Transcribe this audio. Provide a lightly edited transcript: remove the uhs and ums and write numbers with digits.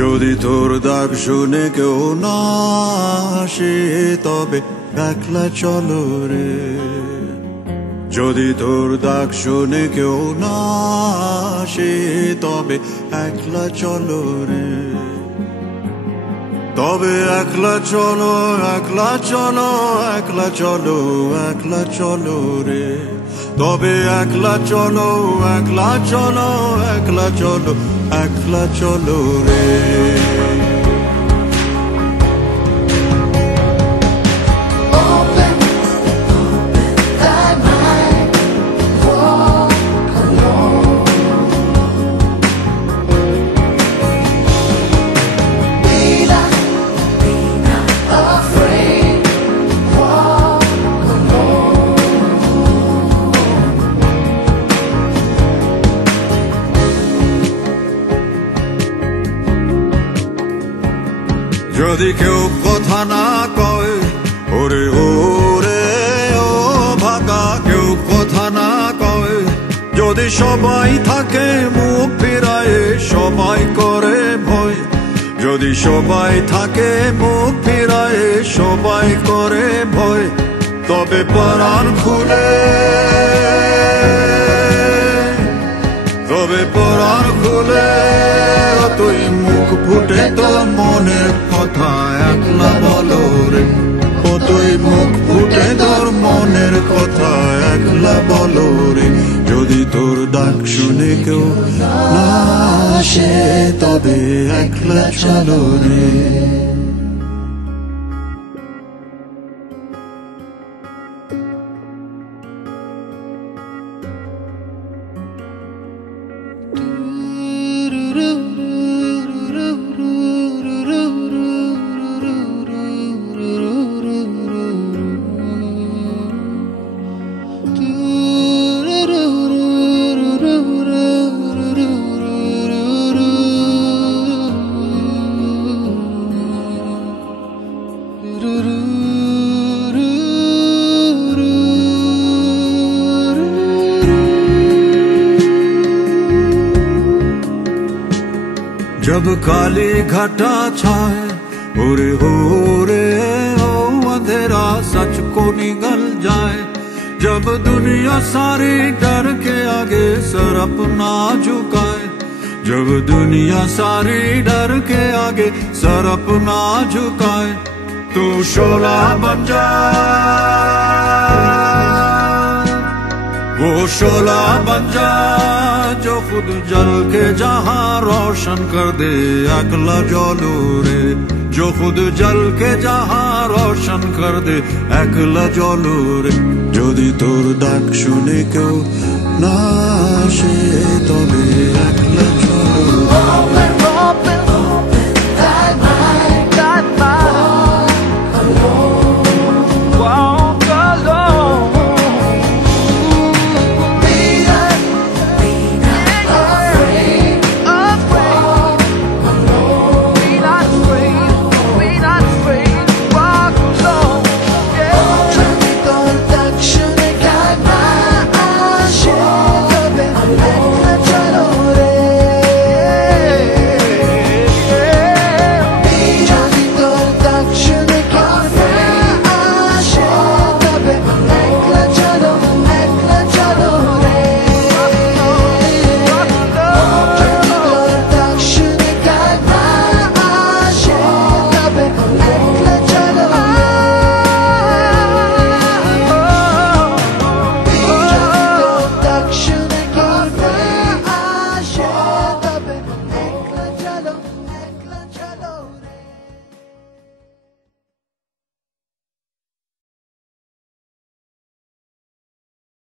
যদি তোর ডাক শুনে কেউ না আসে তবে একলা চলো রে। যদি তোর ডাক শুনে কেউ না আসে তবে একলা চলো রে। তবে একলা চলো, একলা চলো, একলা চলো, একলা চলো রে। তবে একলা চলো, একলা চলো, একলা চলো, একলা চলো রে। যদি কেউ কথা না কয় ওরে ওরে ও ভাগা, কেউ কথা না কয়, যদি সবাই থাকে মুখ ফিরায় সবাই করে ভয়। যদি সবাই থাকে মুখ ফিরায় সবাই করে ভয়, তবে পরাণ খুলে, তবে পরাণ খুলে তুই মুখ ফুটে তোর মনের কথা একলা বলো রে। ও তুই মুখ ফুটে তোর মনের কথা একলা বলো রে। যদি তোর ডাক শুনে কেউ না আসে তবে একলা চলো রে। जब काली घटा छाए ओरे हो रे ओ अंधेरा सच को निगल जाए, जब दुनिया सारी डर के आगे सर अपना झुकाए, जब दुनिया सारी डर के आगे सर अपना झुकाए, तू शोला बन जा, वो शोला बन जा जो खुद जल के जहां रोशन कर दे अगला जलो रे। जो खुद जल के जहां रोशन कर दे একলা জলো রে। যদি তোর ডাক শুনে কেউ না আসে তবে একলা